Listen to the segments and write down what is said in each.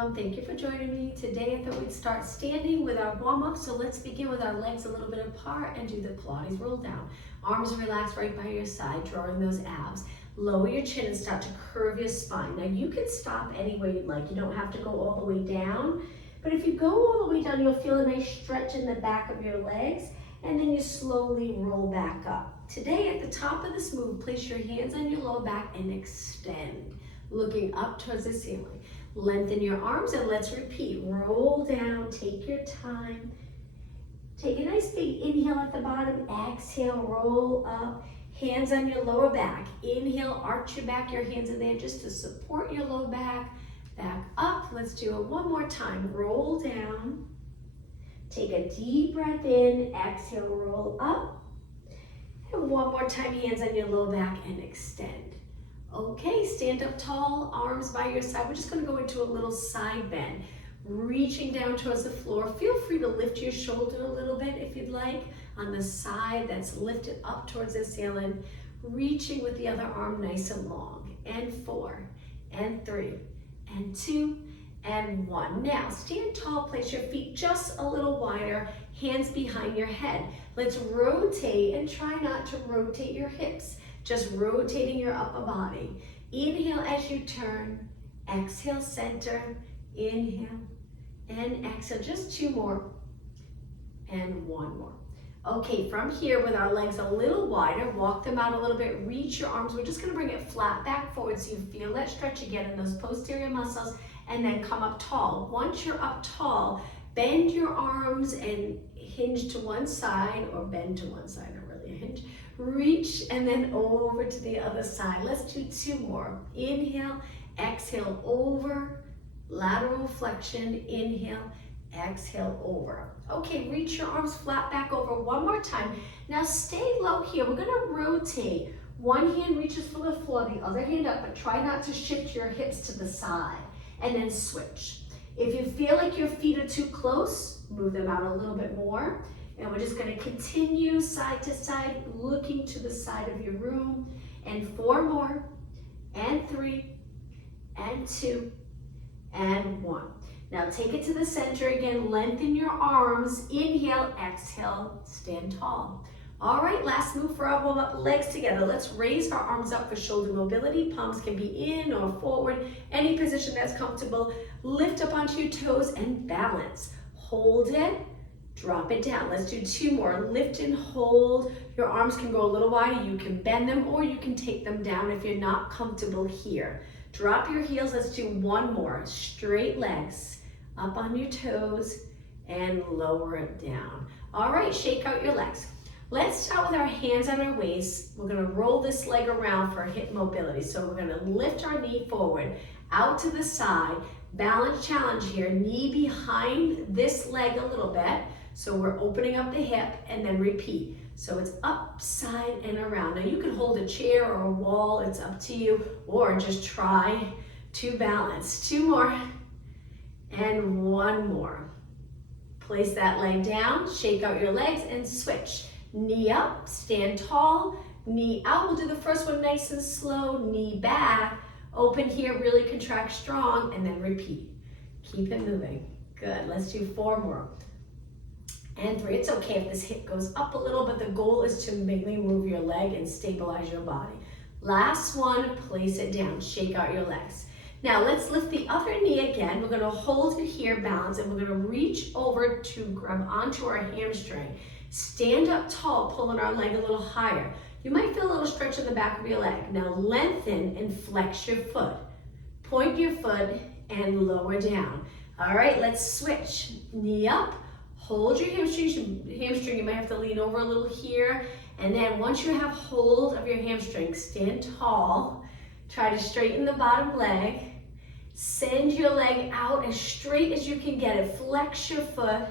welcome. Thank you for joining me. Today I thought we'd start standing with our warm-up. So let's begin with our legs a little bit apart and do the Pilates roll down. Arms relaxed right by your side, drawing those abs. Lower your chin and start to curve your spine. Now you can stop any way you'd like. You don't have to go all the way down. But if you go all the way down, you'll feel a nice stretch in the back of your legs, and then you slowly roll back up. Today at the top of this move, place your hands on your lower back and extend, looking up towards the ceiling. Lengthen your arms and let's repeat. Roll down, take your time. Take a nice big inhale at the bottom, exhale, roll up. Hands on your lower back. Inhale, arch your back, your hands in there just to support your low back. Back up, let's do it one more time. Roll down. Take a deep breath in, exhale, roll up. And one more time, hands on your low back and extend. Okay, stand up tall, arms by your side. We're just gonna go into a little side bend, reaching down towards the floor. Feel free to lift your shoulder a little bit if you'd like. On the side that's lifted up towards the ceiling, reaching with the other arm nice and long. And 4, and 3, and 2, and 1. Now, stand tall, place your feet just a little wider, hands behind your head. Let's rotate and try not to rotate your hips, just rotating your upper body. Inhale as you turn, exhale, center, inhale, and exhale. Just 2 more, and 1 more. Okay, from here with our legs a little wider, walk them out a little bit, reach your arms. We're just gonna bring it flat back forward so you feel that stretch again in those posterior muscles, and then come up tall. Once you're up tall, bend your arms and hinge to one side, or bend to one side, not really a hinge. Reach and then over to the other side. Let's do 2 more. Inhale, exhale, over, lateral flexion, inhale, exhale, over. Okay, reach your arms flat back over one more time. Now stay low here. We're gonna rotate. One hand reaches for the floor, the other hand up, but try not to shift your hips to the side, and then switch. If you feel like your feet are too close, move them out a little bit more. And we're just gonna continue side to side, looking to the side of your room. And 4 more, and 3, and 2, and 1. Now take it to the center again, lengthen your arms, inhale, exhale, stand tall. All right, last move for our warm-up, legs together. Let's raise our arms up for shoulder mobility. Palms can be in or forward, any position that's comfortable. Lift up onto your toes and balance. Hold it, drop it down. Let's do 2 more. Lift and hold. Your arms can go a little wider. You can bend them or you can take them down if you're not comfortable here. Drop your heels. Let's do 1 more. Straight legs, up on your toes, and lower it down. All right, shake out your legs. Let's start with our hands on our waist. We're gonna roll this leg around for hip mobility. So we're gonna lift our knee forward, out to the side. Balance challenge here, knee behind this leg a little bit. So we're opening up the hip and then repeat. So it's upside and around. Now you can hold a chair or a wall, it's up to you, or just try to balance. 2 more, and 1 more. Place that leg down, shake out your legs and switch. Knee up, stand tall, knee out. We'll do the first one nice and slow, knee back, open here, really contract strong, and then repeat. Keep it moving. Good, let's do 4 more. And 3, it's okay if this hip goes up a little, but the goal is to mainly move your leg and stabilize your body. Last one, place it down, shake out your legs. Now let's lift the other knee again. We're gonna hold it here, balance, and we're gonna reach over to grab onto our hamstring. Stand up tall, pulling our leg a little higher. You might feel a little stretch in the back of your leg. Now lengthen and flex your foot. Point your foot and lower down. All right, let's switch. Knee up, hold your hamstring. You might have to lean over a little here. And then once you have hold of your hamstring, stand tall. Try to straighten the bottom leg. Send your leg out as straight as you can get it. Flex your foot,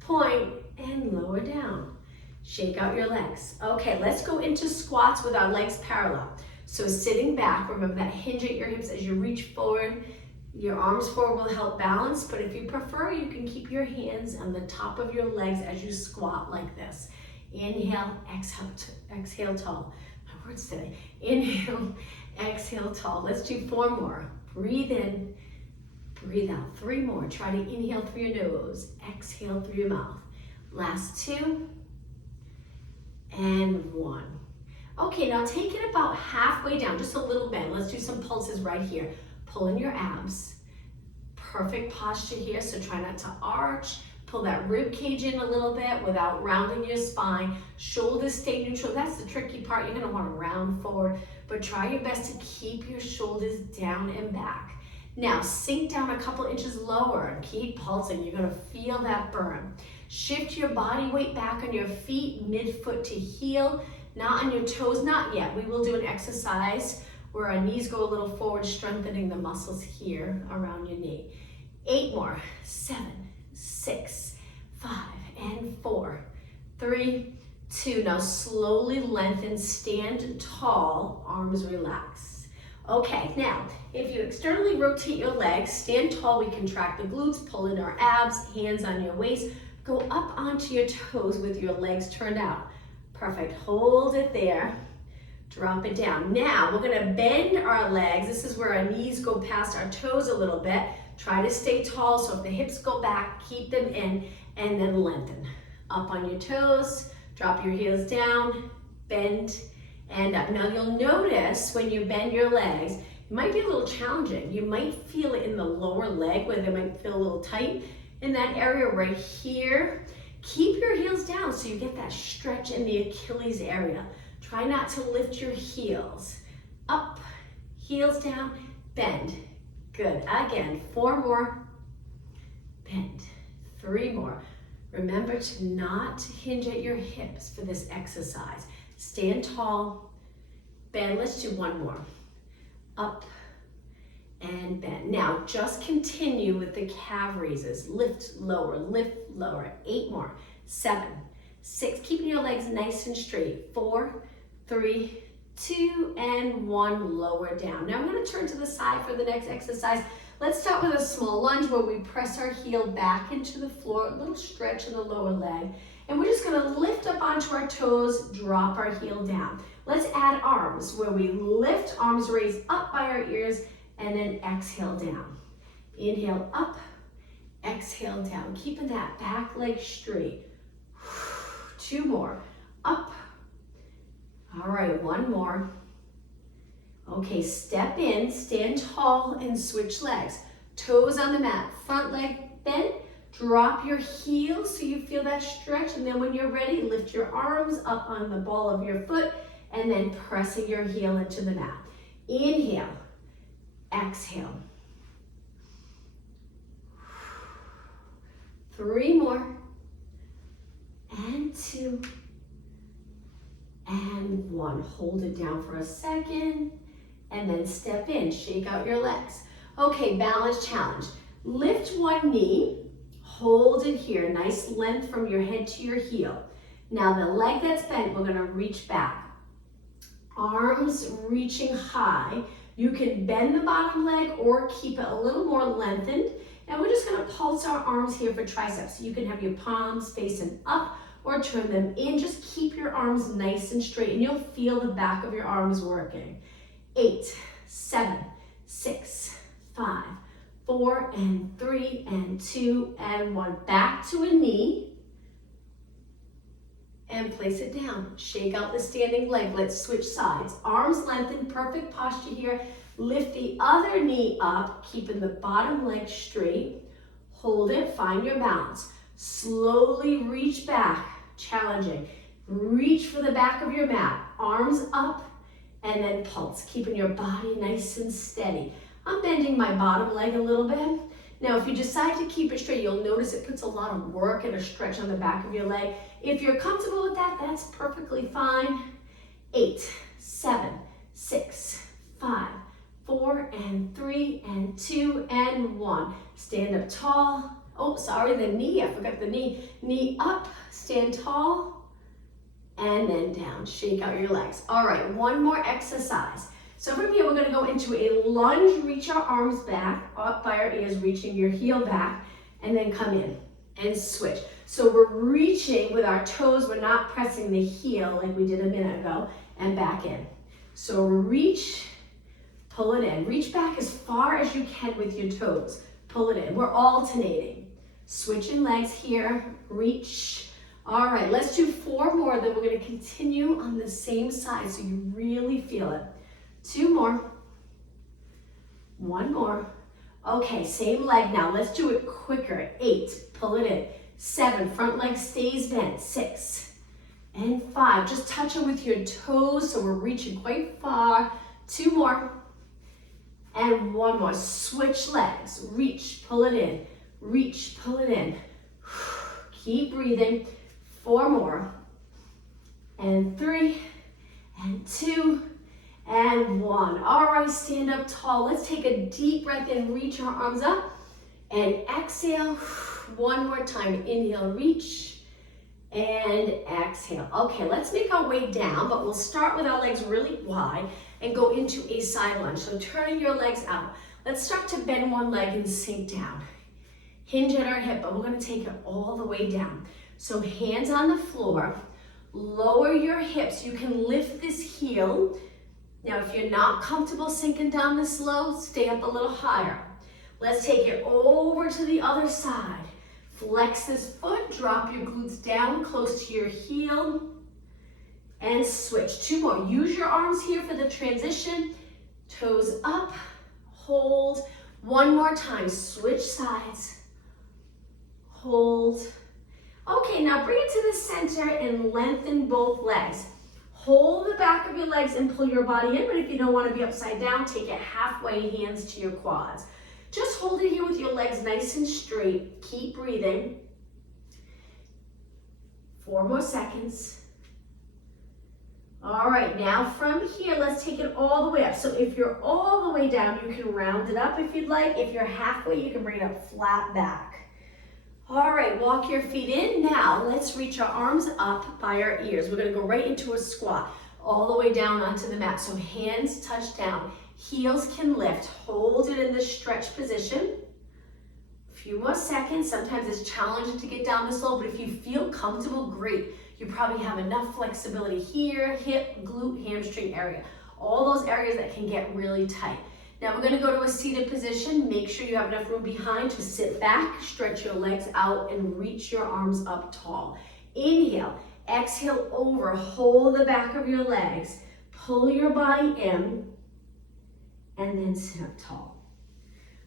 point, and lower down. Shake out your legs. Okay, let's go into squats with our legs parallel. So sitting back, remember that hinge at your hips as you reach forward. Your arms forward will help balance, but if you prefer, you can keep your hands on the top of your legs as you squat like this. Inhale, exhale tall. My words today. Inhale, exhale tall. Let's do 4 more. Breathe in, Breathe out. 3 more. Try to inhale through your nose. Exhale through your mouth. Last 2. And 1. Okay, now take it about halfway down, just a little bit. Let's do some pulses right here. Pull in your abs. Perfect posture here, so try not to arch. Pull that rib cage in a little bit without rounding your spine. Shoulders stay neutral. That's the tricky part. You're gonna wanna round forward, but try your best to keep your shoulders down and back. Now, sink down a couple inches lower and keep pulsing. You're gonna feel that burn. Shift your body weight back on your feet, midfoot to heel, not on your toes, not yet. We will do an exercise where our knees go a little forward, strengthening the muscles here around your knee. 8 more. 7, 6, 5, and 4, 3, 2. Now slowly lengthen, stand tall, arms relax. Okay, now if you externally rotate your legs, stand tall, we contract the glutes, pull in our abs, hands on your waist, go up onto your toes with your legs turned out. Perfect, hold it there, drop it down. Now we're gonna bend our legs. This is where our knees go past our toes a little bit. Try to stay tall, so if the hips go back, keep them in, and then lengthen. Up on your toes, drop your heels down, bend, and up. Now you'll notice when you bend your legs, it might be a little challenging. You might feel it in the lower leg where they might feel a little tight. In that area right here, keep your heels down so you get that stretch in the Achilles area. Try not to lift your heels. Up, heels down, bend. Good, again, 4 more, bend, 3 more. Remember to not hinge at your hips for this exercise. Stand tall, bend, let's do 1 more. Up and bend. Now just continue with the calf raises. Lift lower, 8 more, 7, 6, keeping your legs nice and straight. 4, 3, 2, and 1, lower down. Now I'm gonna turn to the side for the next exercise. Let's start with a small lunge where we press our heel back into the floor, a little stretch in the lower leg. And we're just gonna lift up onto our toes, drop our heel down. Let's add arms where we lift, arms raised up by our ears, and then exhale down. Inhale up, exhale down. Keeping that back leg straight. 2 more, up. All right, 1 more. Okay, step in, stand tall, and switch legs. Toes on the mat, front leg bent, drop your heels so you feel that stretch, and then when you're ready, lift your arms up on the ball of your foot, and then pressing your heel into the mat. Inhale, exhale. 3 more, and 2, and 1. Hold it down for a second, and then step in, shake out your legs. Okay, balance challenge. Lift one knee, hold it here, nice length from your head to your heel. Now the leg that's bent, we're gonna reach back. Arms reaching high. You can bend the bottom leg or keep it a little more lengthened. And we're just gonna pulse our arms here for triceps. You can have your palms facing up or turn them in. Just keep your arms nice and straight and you'll feel the back of your arms working. 8, 7, 6, 5, 4, and 3, and 2, and 1. Back to a knee and place it down. Shake out the standing leg. Let's switch sides. Arms lengthened, perfect posture here. Lift the other knee up, keeping the bottom leg straight. Hold it, find your balance. Slowly reach back, challenging. Reach for the back of your mat, arms up, and then pulse, keeping your body nice and steady. I'm bending my bottom leg a little bit. Now, if you decide to keep it straight, you'll notice it puts a lot of work and a stretch on the back of your leg. If you're comfortable with that, that's perfectly fine. 8, 7, 6, 5, 4, and 3, and 2, and 1. Stand up tall. Oh, sorry, the knee, I forgot the knee. Knee up, stand tall, and then down. Shake out your legs. All right, one more exercise. So from here, we're gonna go into a lunge, reach our arms back, up by our ears, reaching your heel back, and then come in and switch. So we're reaching with our toes, we're not pressing the heel like we did a minute ago, and back in. So reach, pull it in. Reach back as far as you can with your toes. pull it in. We're alternating. Switching legs here, reach. All right, let's do 4 more, then we're gonna continue on the same side so you really feel it. 2 more. 1 more. Okay, same leg now. Let's do it quicker. 8, pull it in. 7, front leg stays bent. 6 and 5. Just touch it with your toes so we're reaching quite far. 2 more. And 1 more. Switch legs. Reach, pull it in. Reach, pull it in. Keep breathing. 4 more. And 3 and 2 and 1. All right, stand up tall. Let's take a deep breath in, reach our arms up, and exhale. 1 more time. Inhale, reach, and exhale. Okay, let's make our way down, but we'll start with our legs really wide and go into a side lunge. So turning your legs out. Let's start to bend one leg and sink down. Hinge at our hip, but we're gonna take it all the way down. So hands on the floor, lower your hips. You can lift this heel. Now, if you're not comfortable sinking down this low, stay up a little higher. Let's take it over to the other side. Flex this foot, drop your glutes down close to your heel, and switch. 2 more. Use your arms here for the transition. Toes up, hold. 1 more time, switch sides, hold. Okay, now bring it to the center and lengthen both legs. Hold the back of your legs and pull your body in, but if you don't want to be upside down, take it halfway, hands to your quads. Just hold it here with your legs nice and straight. Keep breathing. 4 more seconds. All right, now from here, let's take it all the way up. So if you're all the way down, you can round it up if you'd like. If you're halfway, you can bring it up flat back. All right, walk your feet in. Now, let's reach our arms up by our ears. We're gonna go right into a squat, all the way down onto the mat. So hands touch down, heels can lift. Hold it in the stretch position. A few more seconds. Sometimes it's challenging to get down this low, but if you feel comfortable, great. You probably have enough flexibility here, hip, glute, hamstring area. All those areas that can get really tight. Now we're gonna go to a seated position. Make sure you have enough room behind to sit back, stretch your legs out, and reach your arms up tall. Inhale, exhale over, hold the back of your legs, pull your body in, and then sit up tall.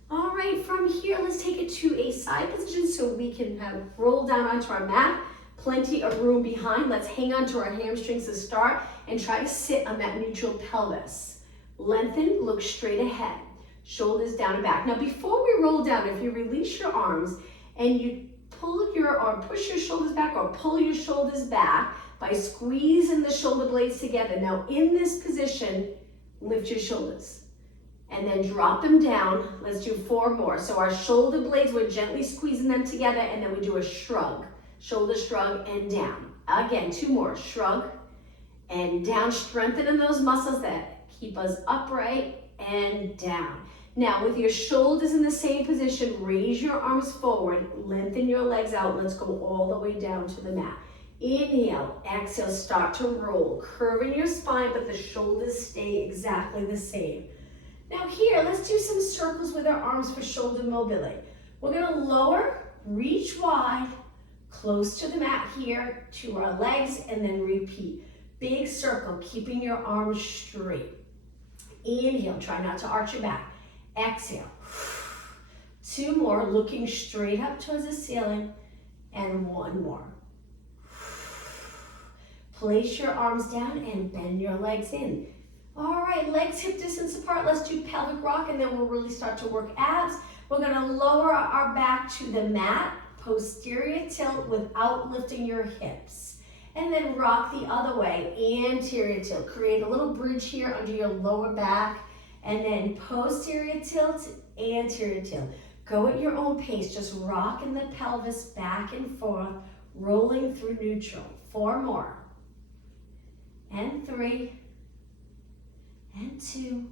All right, from here, let's take it to a side position so we can roll down onto our mat. Plenty of room behind. Let's hang on to our hamstrings to start and try to sit on that neutral pelvis. Lengthen, look straight ahead, shoulders down and back. Now before we roll down, if you release your arms and you push your shoulders back or pull your shoulders back by squeezing the shoulder blades together. Now in this position, lift your shoulders and then drop them down. Let's do 4 more. So our shoulder blades, we're gently squeezing them together and then we do a shrug, shoulder shrug and down. Again, 2 more, shrug and down, strengthening those muscles that keep us upright and down. Now with your shoulders in the same position, raise your arms forward, lengthen your legs out. Let's go all the way down to the mat. Inhale, exhale, start to roll. Curving your spine, but the shoulders stay exactly the same. Now here, let's do some circles with our arms for shoulder mobility. We're gonna lower, reach wide, close to the mat here, to our legs, and then repeat. Big circle, keeping your arms straight. Inhale, try not to arch your back. Exhale. 2 more, looking straight up towards the ceiling, and 1 more. Place your arms down and bend your legs in. All right, legs hip distance apart. Let's do pelvic rock, and then we'll really start to work abs. We're gonna lower our back to the mat, posterior tilt without lifting your hips. And then rock the other way, anterior tilt. Create a little bridge here under your lower back, and then posterior tilt, anterior tilt. Go at your own pace, just rocking the pelvis back and forth, rolling through neutral. 4 more. And 3, and 2,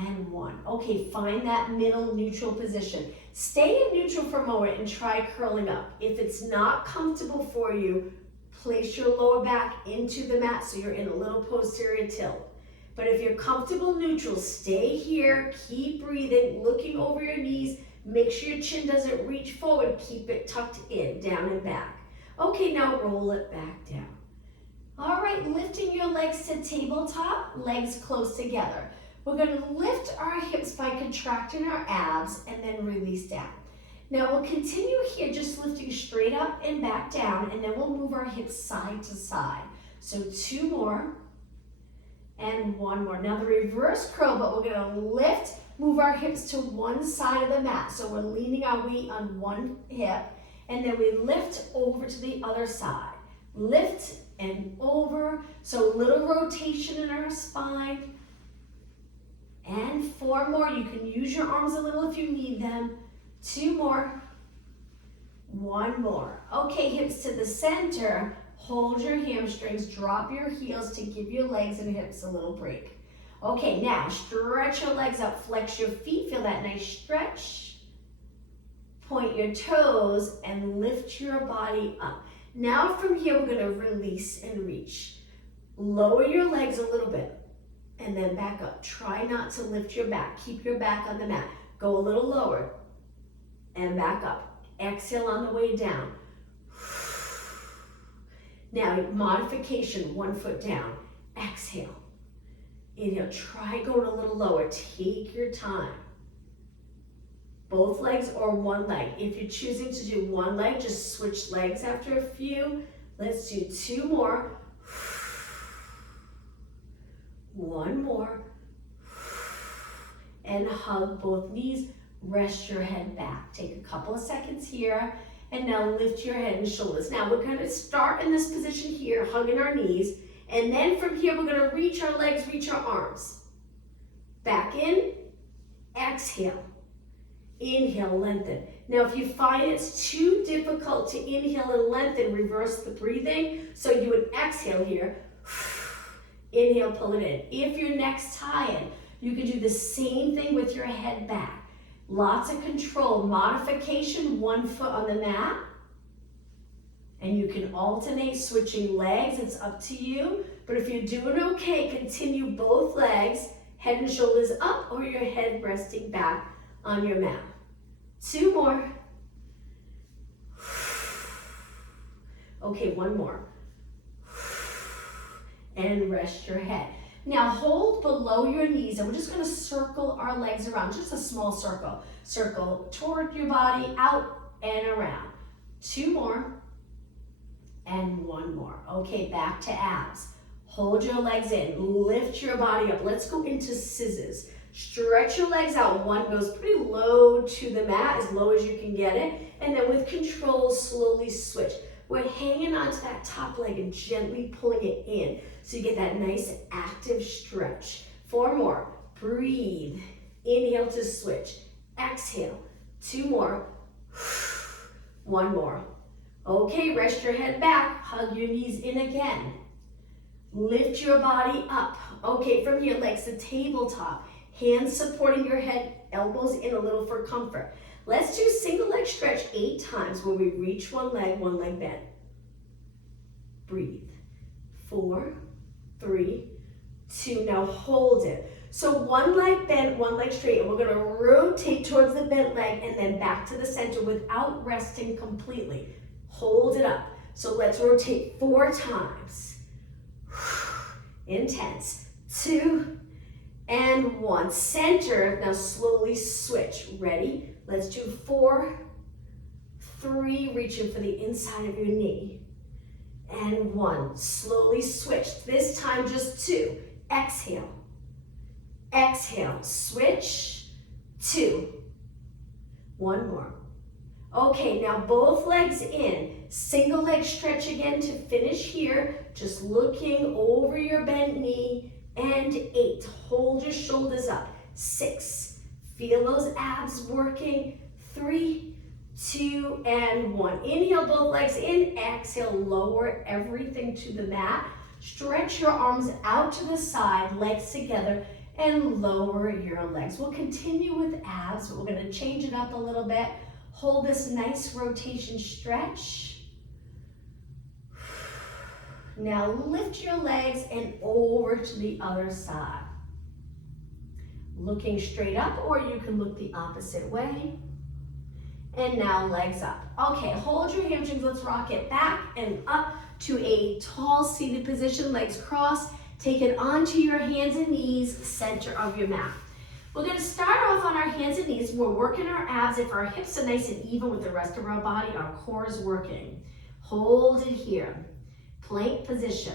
and 1. Okay, find that middle neutral position. Stay in neutral for a moment and try curling up. If it's not comfortable for you, place your lower back into the mat so you're in a little posterior tilt. But if you're comfortable neutral, stay here, keep breathing, looking over your knees. Make sure your chin doesn't reach forward. Keep it tucked in, down and back. Okay, now roll it back down. All right, lifting your legs to tabletop, legs close together. We're gonna lift our hips by contracting our abs and then release down. Now we'll continue here, just lifting straight up and back down, and then we'll move our hips side to side. So 2 more and 1 more. Now the reverse curl, but we're gonna lift, move our hips to one side of the mat. So we're leaning our weight on one hip, and then we lift over to the other side. Lift and over, so a little rotation in our spine. And 4 more. You can use your arms a little if you need them. 2 more. 1 more. Okay, hips to the center. Hold your hamstrings. Drop your heels to give your legs and hips a little break. Okay, now stretch your legs up. Flex your feet. Feel that nice stretch. Point your toes and lift your body up. Now from here, we're going to release and reach. Lower your legs a little bit. And then back up. Try not to lift your back. Keep your back on the mat. Go a little lower and back up. Exhale on the way down. Now, modification, 1 foot down. Exhale. Inhale. Try going a little lower. Take your time. Both legs or one leg. If you're choosing to do one leg, just switch legs after a few. Let's do 2 more. 1 more, and hug both knees, rest your head back. Take a couple of seconds here, and now lift your head and shoulders. Now we're gonna start in this position here, hugging our knees, and then from here we're gonna reach our legs, reach our arms. Back in, exhale, inhale, lengthen. Now if you find it's too difficult to inhale and lengthen, reverse the breathing, so you would exhale here, inhale, pull it in. If your neck's tired, you can do the same thing with your head back. Lots of control. Modification, 1 foot on the mat. And you can alternate switching legs. It's up to you. But if you're doing okay, continue both legs, head and shoulders up, or your head resting back on your mat. 2 more. Okay, 1 more. And rest your head. Now hold below your knees, and we're just gonna circle our legs around, just a small circle. Circle toward your body, out and around. 2 more, and 1 more. Okay, back to abs. Hold your legs in, lift your body up. Let's go into scissors. Stretch your legs out. One goes pretty low to the mat, as low as you can get it, and then with control, slowly switch. We're hanging onto that top leg and gently pulling it in. So you get that nice active stretch. 4 more. Breathe. Inhale to switch. Exhale. 2 more. 1 more. Okay, rest your head back. Hug your knees in again. Lift your body up. Okay, from here, legs to tabletop. Hands supporting your head, elbows in a little for comfort. Let's do single leg stretch 8 times where we reach one leg bend. Breathe. 4, 3, 2, now hold it. So one leg bent, one leg straight, and we're gonna rotate towards the bent leg and then back to the center without resting completely. Hold it up. So let's rotate 4 times. Intense. 2 and 1. Center, now slowly switch. Ready? Let's do 4, 3, reaching for the inside of your knee. And 1, slowly switch. This time just 2. Exhale. Exhale, switch. 2. 1 more. Okay, now both legs in. Single leg stretch again to finish here. Just looking over your bent knee. And 8, hold your shoulders up. 6, feel those abs working. 3, 2, and 1. Inhale, both legs in. Exhale, lower everything to the mat. Stretch your arms out to the side, legs together, and lower your legs. We'll continue with abs, but we're gonna change it up a little bit. Hold this nice rotation stretch. Now lift your legs and over to the other side. Looking straight up, or you can look the opposite way. And now legs up. Okay, hold your hamstrings. Let's rock it back and up to a tall seated position, legs crossed. Take it onto your hands and knees, center of your mat. We're gonna start off on our hands and knees. We're working our abs. If our hips are nice and even with the rest of our body, our core is working. Hold it here, plank position.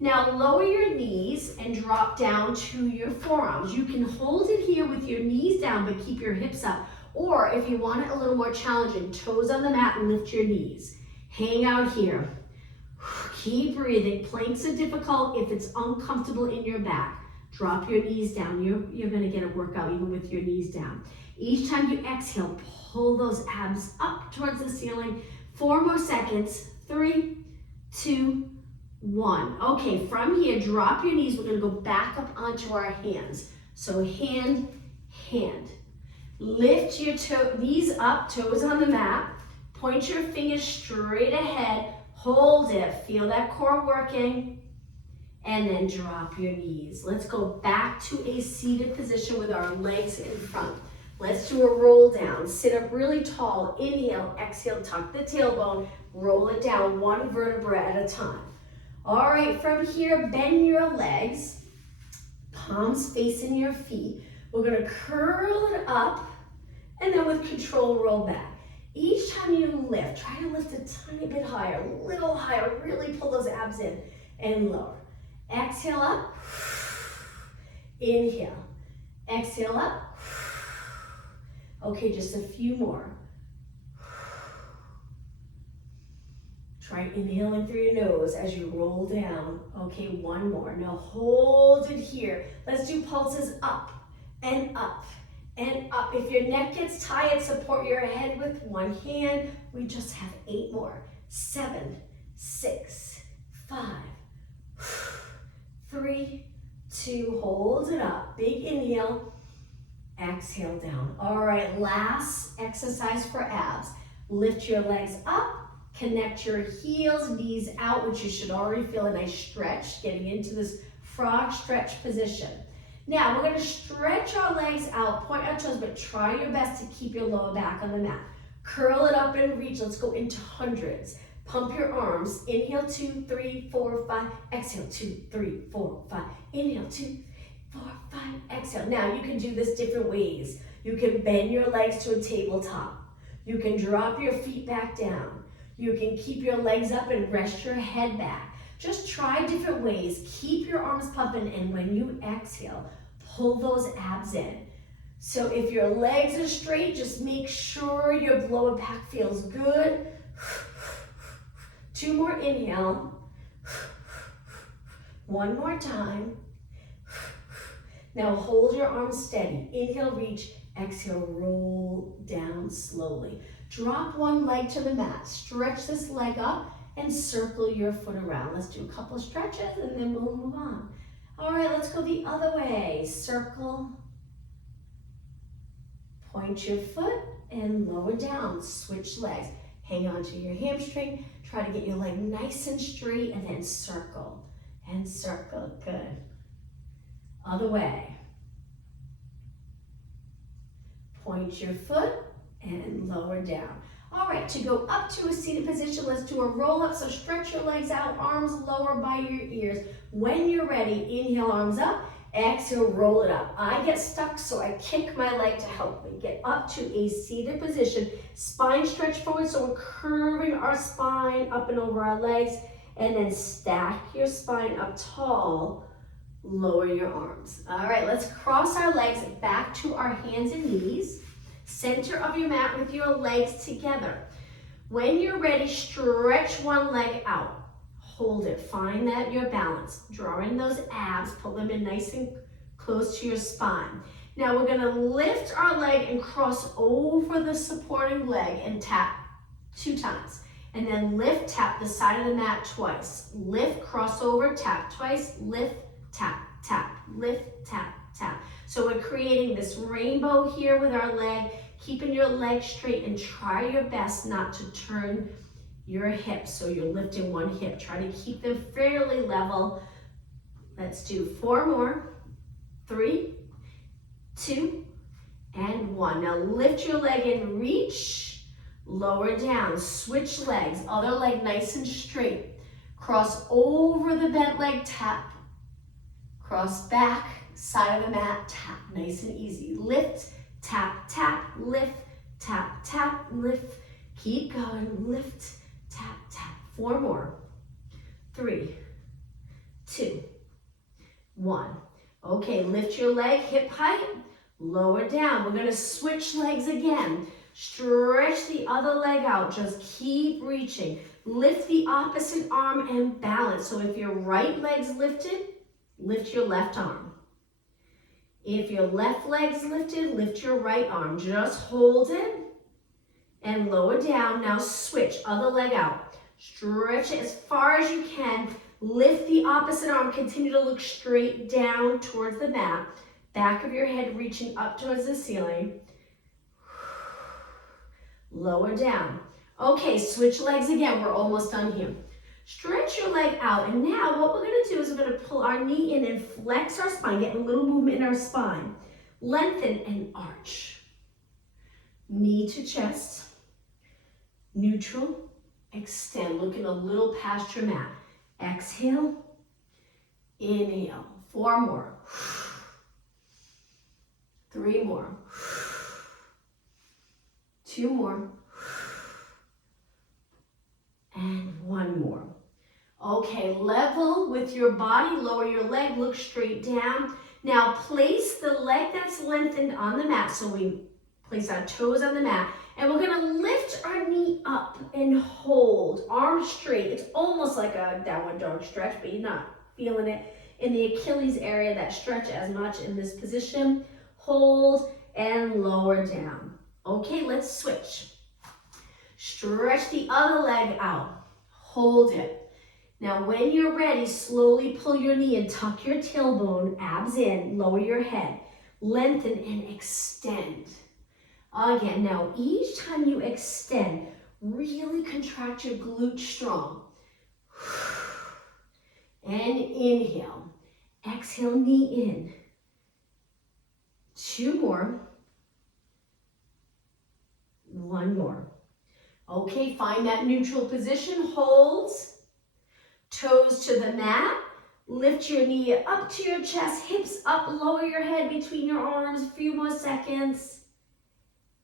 Now lower your knees and drop down to your forearms. You can hold it here with your knees down, but keep your hips up. Or if you want it a little more challenging, toes on the mat and lift your knees. Hang out here. Keep breathing. Planks are difficult if it's uncomfortable in your back. Drop your knees down. You're gonna get a workout even with your knees down. Each time you exhale, pull those abs up towards the ceiling. 4 more seconds. 3, 2, 1. Okay, from here, drop your knees. We're gonna go back up onto our hands. So hand, hand. Lift your knees up, toes on the mat. Point your fingers straight ahead. Hold it. Feel that core working. And then drop your knees. Let's go back to a seated position with our legs in front. Let's do a roll down. Sit up really tall. Inhale, exhale, tuck the tailbone. Roll it down 1 vertebra at a time. All right, from here, bend your legs. Palms facing your feet. We're gonna curl it up and then with control, roll back. Each time you lift, try to lift a tiny bit higher, a little higher, really pull those abs in and lower. Exhale up, inhale, exhale up. Okay, just a few more. Try inhaling through your nose as you roll down. Okay, 1 more. Now hold it here. Let's do pulses up and up and up. If your neck gets tired, support your head with 1 hand. We just have 8 more. 7, 6, 5, 3, 2, hold it up. Big inhale, exhale down. All right, last exercise for abs. Lift your legs up. Connect your heels, knees out, which you should already feel a nice stretch, getting into this frog stretch position. Now, we're gonna stretch our legs out, point our toes, but try your best to keep your lower back on the mat. Curl it up and reach. Let's go into hundreds. Pump your arms. Inhale, 2, 3, 4, 5. Exhale, 2, 3, 4, 5. Inhale, 2, 4, 5. Exhale. Now, you can do this different ways. You can bend your legs to a tabletop. You can drop your feet back down. You can keep your legs up and rest your head back. Just try different ways. Keep your arms pumping, and when you exhale, pull those abs in. So if your legs are straight, just make sure your lower back feels good. 2 more, inhale. 1 more time. Now hold your arms steady. Inhale, reach. Exhale, roll down slowly. Drop 1 leg to the mat. Stretch this leg up and circle your foot around. Let's do a couple stretches and then we'll move on. All right, let's go the other way. Circle, point your foot and lower down. Switch legs. Hang on to your hamstring. Try to get your leg nice and straight and then circle and circle. Good. Other way. Point your foot and lower down. All right, to go up to a seated position, let's do a roll up. So stretch your legs out, arms lower by your ears. When you're ready, inhale, arms up. Exhale, roll it up. I get stuck, so I kick my leg to help me get up to a seated position. Spine stretch forward, so we're curving our spine up and over our legs. And then stack your spine up tall. Lower your arms. All right, let's cross our legs back to our hands and knees. Center of your mat with your legs together. When you're ready, stretch 1 leg out. Hold it, find that your balance. Draw in those abs, pull them in nice and close to your spine. Now we're gonna lift our leg and cross over the supporting leg and tap 2 times. And then lift, tap the side of the mat twice. Lift, cross over, tap twice, lift, tap, tap, lift, tap, tap. So we're creating this rainbow here with our leg, keeping your leg straight, and try your best not to turn your hips. So you're lifting 1 hip. Try to keep them fairly level. Let's do 4 more. 3, 2, and 1. Now lift your leg and reach, lower down, switch legs, other leg nice and straight. Cross over the bent leg, tap. Cross back, side of the mat, tap, nice and easy. Lift, tap, tap, lift, tap, tap, lift. Keep going, lift, tap, tap. 4 more. 3, 2, 1. Okay, lift your leg, hip height, lower down. We're gonna switch legs again. Stretch the other leg out, just keep reaching. Lift the opposite arm and balance. So if your right leg's lifted, lift your left arm. If your left leg's lifted, lift your right arm. Just hold it and lower down. Now switch, other leg out. Stretch it as far as you can. Lift the opposite arm. Continue to look straight down towards the mat. Back of your head reaching up towards the ceiling. Lower down. Okay, switch legs again. We're almost done here. Stretch your leg out, and now what we're gonna do is we're gonna pull our knee in and flex our spine, get a little movement in our spine. Lengthen and arch. Knee to chest. Neutral, extend, looking a little past your mat. Exhale, inhale. 4 more. 3 more. 2 more. And 1 more. Okay, level with your body, lower your leg, look straight down. Now place the leg that's lengthened on the mat. So we place our toes on the mat, and we're gonna lift our knee up and hold, arms straight. It's almost like a downward dog stretch, but you're not feeling it in the Achilles area, that stretch as much in this position. Hold and lower down. Okay, let's switch. Stretch the other leg out, hold it. Now when you're ready, slowly pull your knee and tuck your tailbone, abs in, lower your head, lengthen and extend. Again, now each time you extend, really contract your glute strong. And inhale, exhale, knee in. 2 more. 1 more. Okay, find that neutral position, holds, toes to the mat, lift your knee up to your chest, hips up, lower your head between your arms, a few more seconds,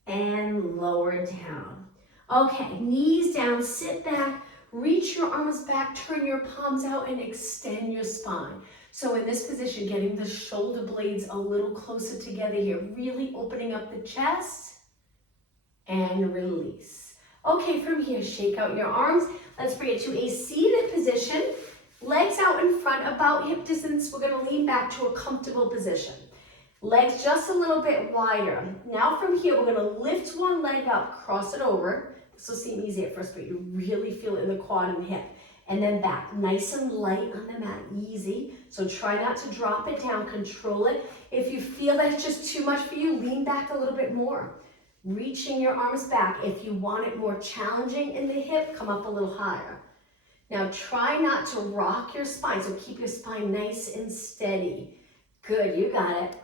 and lower down. Okay, knees down, sit back, reach your arms back, turn your palms out, and extend your spine. So in this position, getting the shoulder blades a little closer together here, really opening up the chest, and release. Okay, from here, shake out your arms. Let's bring it to a seated position. Legs out in front, about hip distance. We're gonna lean back to a comfortable position. Legs just a little bit wider. Now from here, we're gonna lift one leg up, cross it over. This will seem easy at first, but you really feel it in the quad and hip. And then back, nice and light on the mat, easy. So try not to drop it down, control it. If you feel that it's just too much for you, lean back a little bit more. Reaching your arms back. If you want it more challenging in the hip, come up a little higher. Now try not to rock your spine, so keep your spine nice and steady. Good, you got it.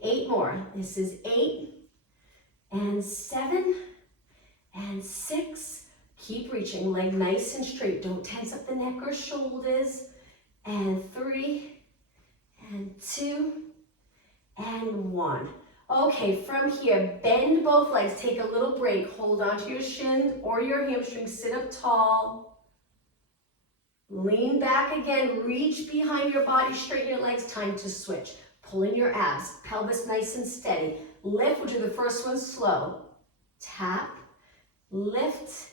8 more. This is 8 and 7 and 6. Keep reaching, leg nice and straight. Don't tense up the neck or shoulders. And 3 and 2 and 1. Okay, from here, bend both legs, take a little break, hold onto your shins or your hamstrings, sit up tall, lean back again, reach behind your body, straighten your legs, time to switch. Pull in your abs, pelvis nice and steady. Lift, we'll do the first one slow. Tap, lift,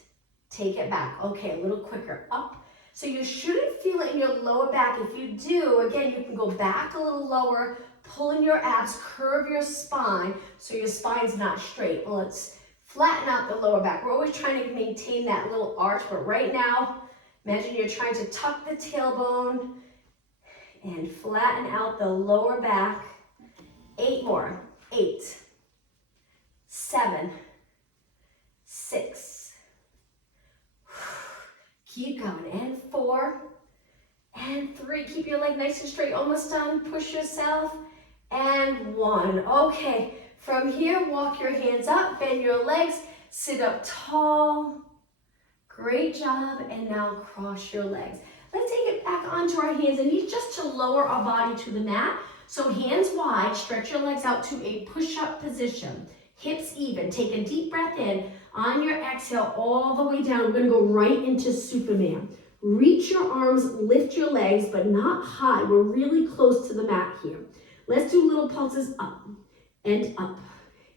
take it back. Okay, a little quicker, up. So you shouldn't feel it in your lower back. If you do, again, you can go back a little lower, pull in your abs, curve your spine so your spine's not straight. Let's flatten out the lower back. We're always trying to maintain that little arch, but right now, imagine you're trying to tuck the tailbone and flatten out the lower back. 8 more. 8, 7, 6. Keep going. And 4 and 3. Keep your leg nice and straight. Almost done. Push yourself. and 1. Okay, from here, walk your hands up, bend your legs, sit up tall. Great job, and now cross your legs. Let's take it back onto our hands and knees just to lower our body to the mat. So hands wide, stretch your legs out to a push-up position. Hips even. Take a deep breath in. On your exhale, all the way down, we're going to go right into Superman. Reach your arms, lift your legs, but not high. We're really close to the mat here. Let's do little pulses up and up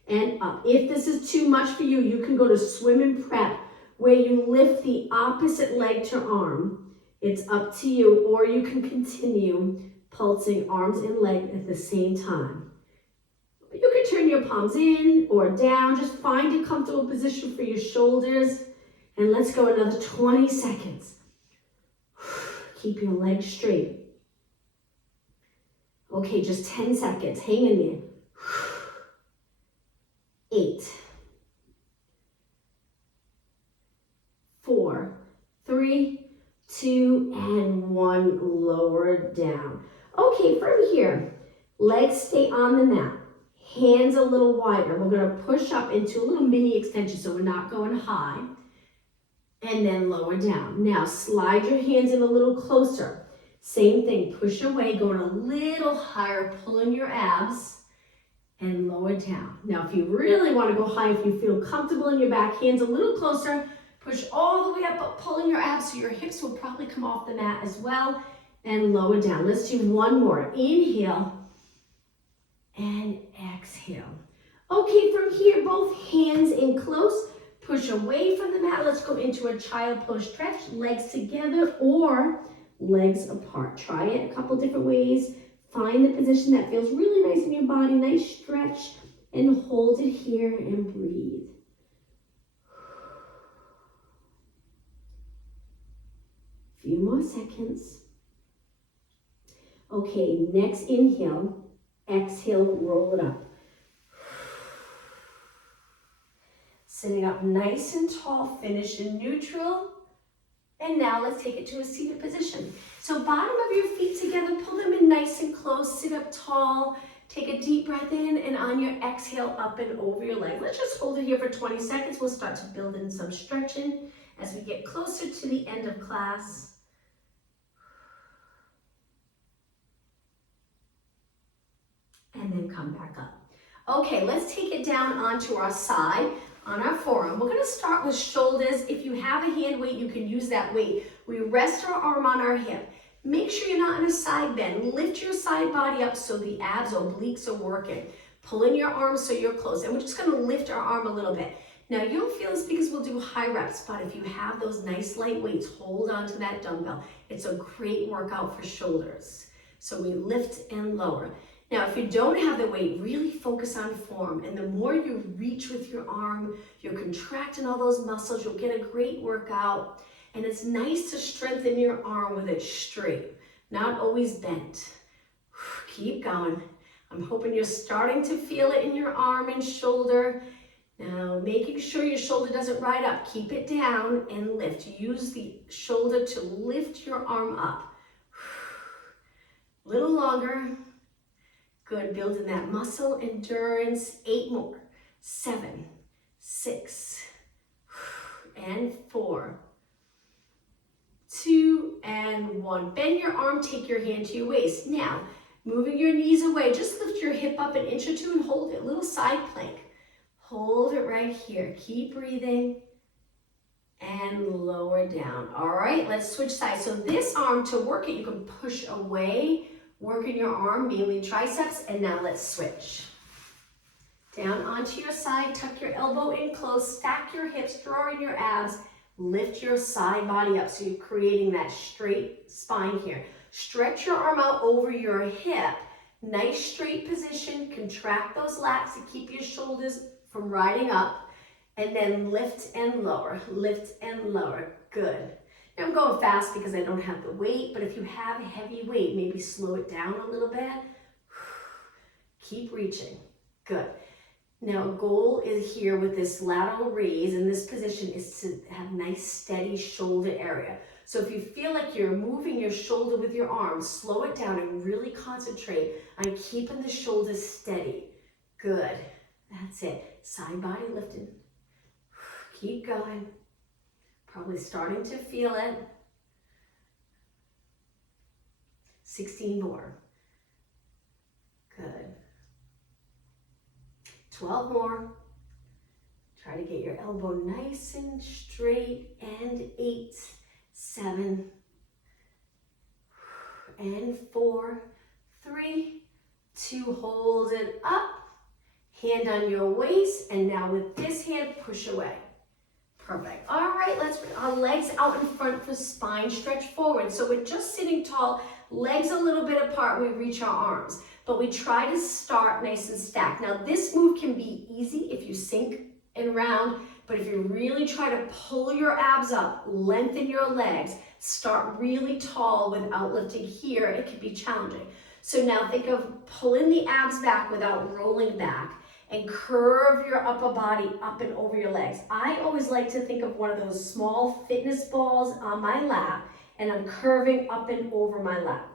and up. If this is too much for you, you can go to swim and prep, where you lift the opposite leg to arm. It's up to you, or you can continue pulsing arms and leg at the same time. You can turn your palms in or down. Just find a comfortable position for your shoulders. And let's go another 20 seconds. Keep your legs straight. Okay, just 10 seconds. Hang in there. 8, 4, 3, 2, and 1. Lower down. Okay, from here, legs stay on the mat. Hands a little wider. We're going to push up into a little mini extension, so we're not going high. And then lower down. Now slide your hands in a little closer. Same thing, push away, going a little higher, pulling your abs, and lower down. Now if you really want to go high, if you feel comfortable in your back, hands a little closer, push all the way up, but pulling your abs so your hips will probably come off the mat as well, and lower down. Let's do one more. Inhale and exhale. Okay, from here, both hands in close. Push away from the mat. Let's go into a child pose stretch. Legs together or legs apart. Try it a couple different ways. Find the position that feels really nice in your body. Nice stretch. And hold it here and breathe. Few more seconds. Okay, next inhale. Exhale, roll it up. Sitting up nice and tall, finish in neutral. And now let's take it to a seated position. So bottom of your feet together, pull them in nice and close, sit up tall, take a deep breath in, and on your exhale, up and over your leg. Let's just hold it here for 20 seconds. We'll start to build in some stretching as we get closer to the end of class. And then come back up. Okay, let's take it down onto our side. On our forearm, we're going to start with shoulders. If you have a hand weight, you can use that weight. We rest our arm on our hip. Make sure you're not in a side bend. Lift your side body up so the abs, obliques are working. Pull in your arms so you're close. And we're just going to lift our arm a little bit. Now, you don't feel this because we'll do high reps, but if you have those nice light weights, hold on to that dumbbell. It's a great workout for shoulders. So we lift and lower. Now, if you don't have the weight, really focus on form. And the more you reach with your arm, you're contracting all those muscles, you'll get a great workout. And it's nice to strengthen your arm with it straight, not always bent. Keep going. I'm hoping you're starting to feel it in your arm and shoulder. Now, making sure your shoulder doesn't ride up. Keep it down and lift. Use the shoulder to lift your arm up. A little longer. Good, building that muscle endurance. 8 more. 7, 6, and 4, 2, and 1. Bend your arm, take your hand to your waist. Now, moving your knees away, just lift your hip up an inch or two and hold it. Little side plank. Hold it right here. Keep breathing. And lower down. All right, let's switch sides. So this arm, to work it, you can push away. Working your arm, mainly triceps, and now let's switch. Down onto your side, tuck your elbow in close, stack your hips, draw in your abs, lift your side body up so you're creating that straight spine here. Stretch your arm out over your hip, nice straight position, contract those lats to keep your shoulders from riding up, and then lift and lower, good. Now I'm going fast because I don't have the weight, but if you have a heavy weight, maybe slow it down a little bit. Keep reaching. Good. Now, a goal is here with this lateral raise in this position is to have nice steady shoulder area. So if you feel like you're moving your shoulder with your arms, slow it down and really concentrate on keeping the shoulders steady. Good. That's it. Side body lifted. Keep going. Probably starting to feel it. 16 more. Good. 12 more. Try to get your elbow nice and straight. And 8, 7, and 4, 3, 2, hold it up. Hand on your waist, and now with this hand, push away. Perfect. All right, let's bring our legs out in front for spine stretch forward. So we're just sitting tall, legs a little bit apart, we reach our arms. But we try to start nice and stacked. Now this move can be easy if you sink and round, but if you really try to pull your abs up, lengthen your legs, start really tall without lifting here, it can be challenging. So now think of pulling the abs back without rolling back, and curve your upper body up and over your legs. I always like to think of one of those small fitness balls on my lap, and I'm curving up and over my lap.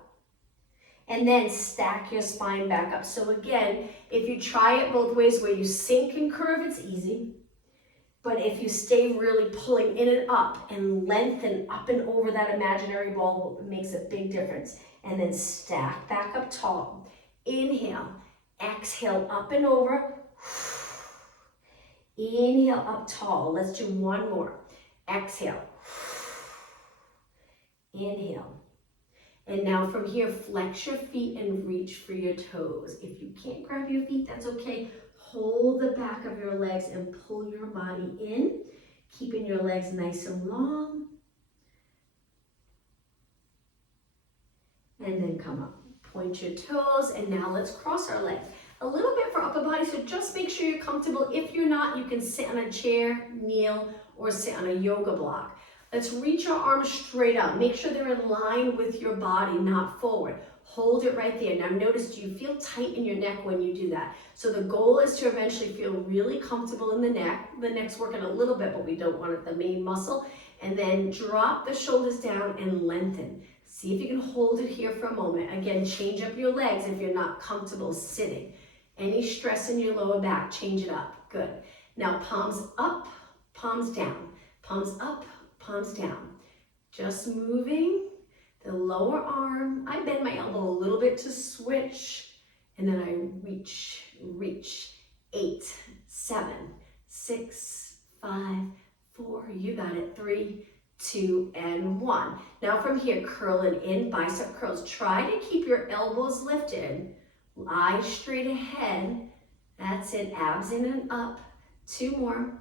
And then stack your spine back up. So again, if you try it both ways, where you sink and curve, it's easy. But if you stay really pulling in and up and lengthen up and over that imaginary ball, it makes a big difference. And then stack back up tall. Inhale, exhale up and over. Inhale up tall. Let's do one more. Exhale. Inhale. And now from here, flex your feet and reach for your toes. If you can't grab your feet, that's okay. Hold the back of your legs and pull your body in, keeping your legs nice and long. And then come up. Point your toes, and now let's cross our legs. A little bit for upper body, so just make sure you're comfortable. If you're not, you can sit on a chair, kneel, or sit on a yoga block. Let's reach our arms straight up. Make sure they're in line with your body, not forward. Hold it right there. Now notice, do you feel tight in your neck when you do that? So the goal is to eventually feel really comfortable in the neck. The neck's working a little bit, but we don't want it the main muscle. And then drop the shoulders down and lengthen. See if you can hold it here for a moment. Again, change up your legs if you're not comfortable sitting. Any stress in your lower back, change it up. Good. Now palms up, palms down. Palms up, palms down. Just moving the lower arm. I bend my elbow a little bit to switch, and then I reach. 8, 7, 6, 5, 4, you got it, 3, 2, and 1. Now from here, curling in, bicep curls. Try to keep your elbows lifted, eyes straight ahead. That's it, abs in and up. 2 more,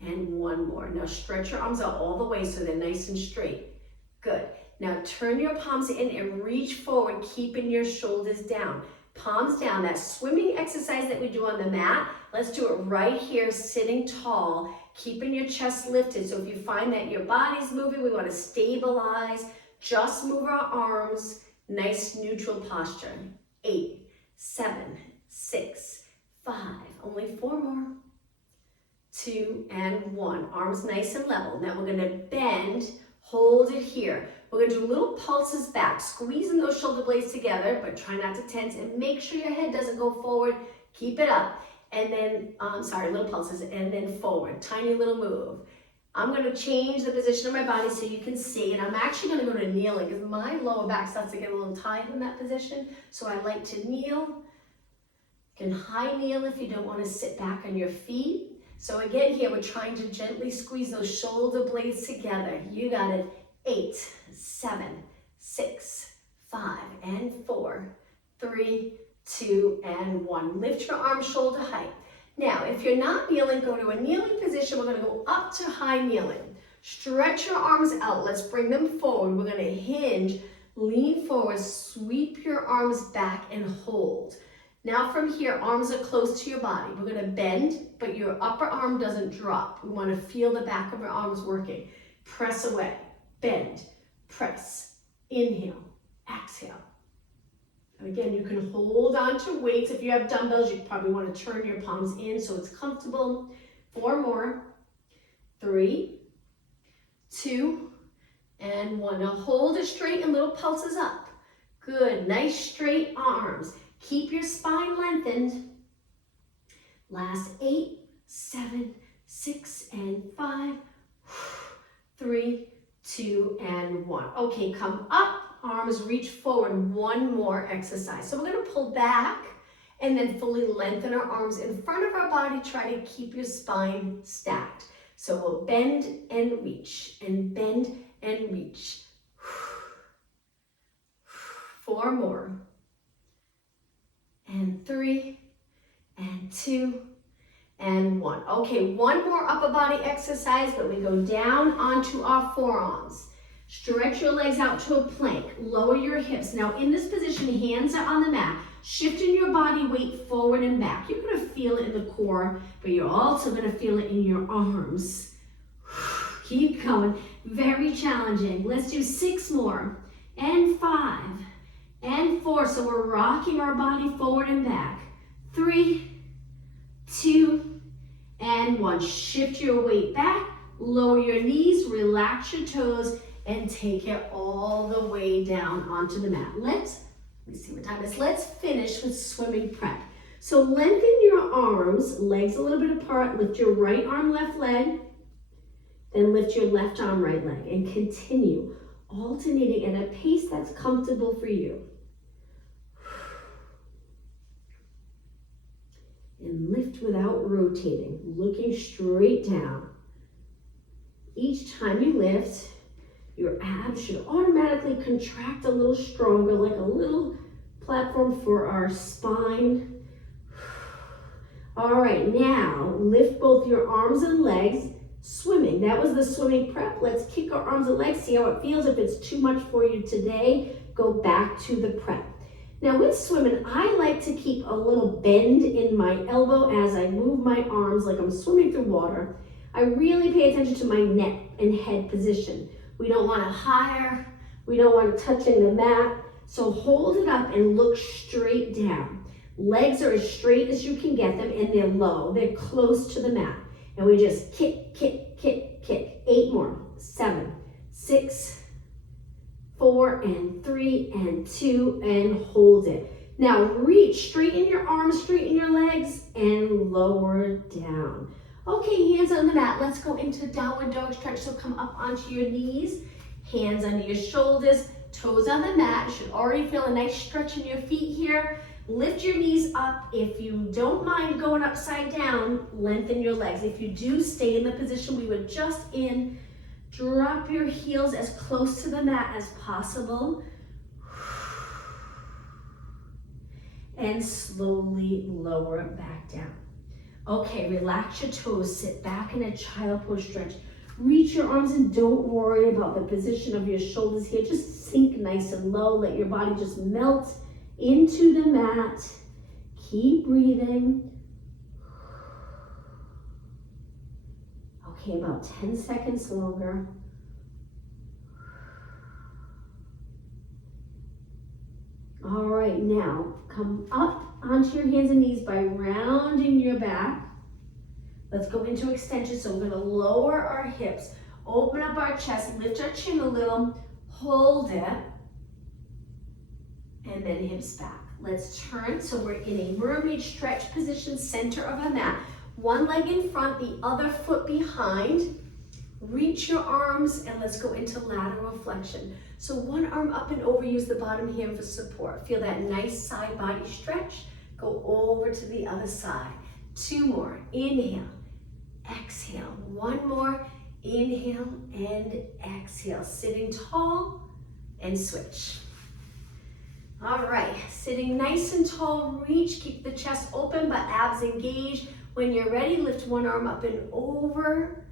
and 1 more. Now stretch your arms out all the way so they're nice and straight. Good. Now turn your palms in and reach forward, keeping your shoulders down. Palms down, that swimming exercise that we do on the mat, let's do it right here, sitting tall, keeping your chest lifted. So if you find that your body's moving, we want to stabilize, just move our arms, nice neutral posture. 8, 7, 6, 5, only 4 more. 2, and 1. Arms nice and level. Now we're going to bend, hold it here. We're going to do little pulses back, squeezing those shoulder blades together, but try not to tense, and make sure your head doesn't go forward. Keep it up. And then, little pulses, and then forward. Tiny little move. I'm going to change the position of my body so you can see, and I'm actually going to go to kneeling because my lower back starts to get a little tight in that position. So I like to kneel. You can high kneel if you don't want to sit back on your feet. So again, here we're trying to gently squeeze those shoulder blades together. You got it. 8, 7, 6, 5, and 4, 3, 2, and 1. Lift your arms shoulder height. Now, if you're not kneeling, go to a kneeling position. We're going to go up to high kneeling. Stretch your arms out. Let's bring them forward. We're going to hinge, lean forward, sweep your arms back, and hold. Now from here, arms are close to your body. We're going to bend, but your upper arm doesn't drop. We want to feel the back of your arms working. Press away, bend, press, inhale, exhale. Again, you can hold on to weights. If you have dumbbells, you probably want to turn your palms in so it's comfortable. 4 more. 3, 2, and 1. Now hold it straight and little pulses up. Good, nice straight arms. Keep your spine lengthened. Last 8, 7, 6, and 5, 3, 2, and 1. Okay, come up, arms reach forward. One more exercise. So we're gonna pull back and then fully lengthen our arms in front of our body. Try to keep your spine stacked. So we'll bend and reach, and bend and reach. 4 more. And 3, and 2, and 1. Okay, one more upper body exercise, but we go down onto our forearms. Stretch your legs out to a plank. Lower your hips. Now in this position, hands are on the mat. Shifting your body weight forward and back. You're gonna feel it in the core, but you're also gonna feel it in your arms. Keep going. Very challenging. Let's do 6 more. And 5. And 4. So we're rocking our body forward and back. 3, 2, and 1. Shift your weight back. Lower your knees. Relax your toes. And take it all the way down onto the mat. Let me see what time it is. Let's finish with swimming prep. So lengthen your arms, legs a little bit apart. Lift your right arm, left leg. Then lift your left arm, right leg. And continue alternating at a pace that's comfortable for you. And lift without rotating, looking straight down. Each time you lift, your abs should automatically contract a little stronger, like a little platform for our spine. All right, now lift both your arms and legs, swimming. That was the swimming prep. Let's kick our arms and legs, see how it feels. If it's too much for you today, go back to the prep. Now with swimming, I like to keep a little bend in my elbow as I move my arms like I'm swimming through water. I really pay attention to my neck and head position. We don't want to higher, we don't want to touching the mat. So hold it up and look straight down. Legs are as straight as you can get them and they're low, they're close to the mat. And we just kick, kick, kick, kick. 8 more, 7, 6, 4, and 3, and 2, and hold it. Now reach, straighten your arms, straighten your legs, and lower down. Okay, hands on the mat. Let's go into downward dog stretch. So come up onto your knees, hands under your shoulders, toes on the mat. You should already feel a nice stretch in your feet here. Lift your knees up. If you don't mind going upside down, lengthen your legs. If you do, stay in the position we were just in. Drop your heels as close to the mat as possible. And slowly lower it back down. Okay, relax your toes, sit back in a child pose stretch. Reach your arms and don't worry about the position of your shoulders here. Just sink nice and low. Let your body just melt into the mat. Keep breathing. Okay, about 10 seconds longer. All right, now come up onto your hands and knees by rounding your back. Let's go into extension. So we're gonna lower our hips, open up our chest, lift our chin a little, hold it, and then hips back. Let's turn, so we're in a mermaid stretch position, center of the mat. One leg in front, the other foot behind. Reach your arms and let's go into lateral flexion. So one arm up and over, use the bottom hand for support. Feel that nice side body stretch. Go over to the other side. 2 more, inhale, exhale. 1 more, inhale and exhale. Sitting tall and switch. All right, sitting nice and tall, reach, keep the chest open but abs engaged. When you're ready, lift one arm up and over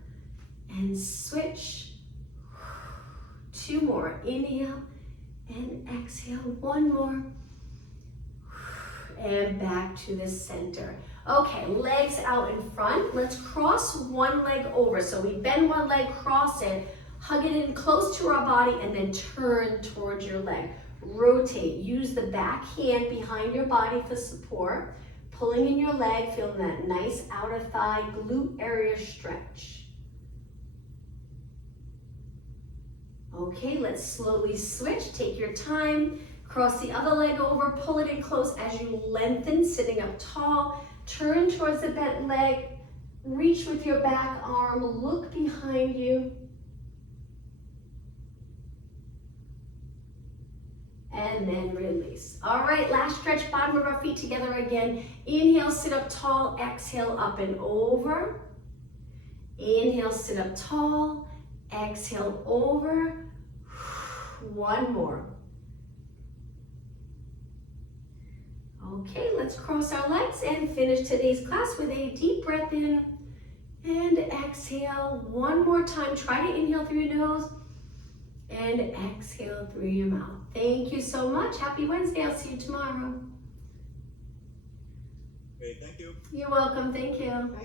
and switch. 2 more, inhale and exhale. 1 more and back to the center. Okay, legs out in front. Let's cross one leg over. So we bend one leg, cross it, hug it in close to our body and then turn towards your leg. rotate. Use the back hand behind your body for support. Pulling in your leg, feeling that nice outer thigh, glute area stretch. Okay, let's slowly switch. Take your time. Cross the other leg over, pull it in close as you lengthen, sitting up tall. Turn towards the bent leg. Reach with your back arm, look behind you. And then release. All right, last stretch, bottom of our feet together again. Inhale, sit up tall. Exhale, up and over. Inhale, sit up tall. Exhale, over. One more. Okay, let's cross our legs and finish today's class with a deep breath in and exhale. One more time. Try to inhale through your nose and exhale through your mouth. Thank you so much. Happy Wednesday. I'll see you tomorrow. Great, thank you. You're welcome. Thank you.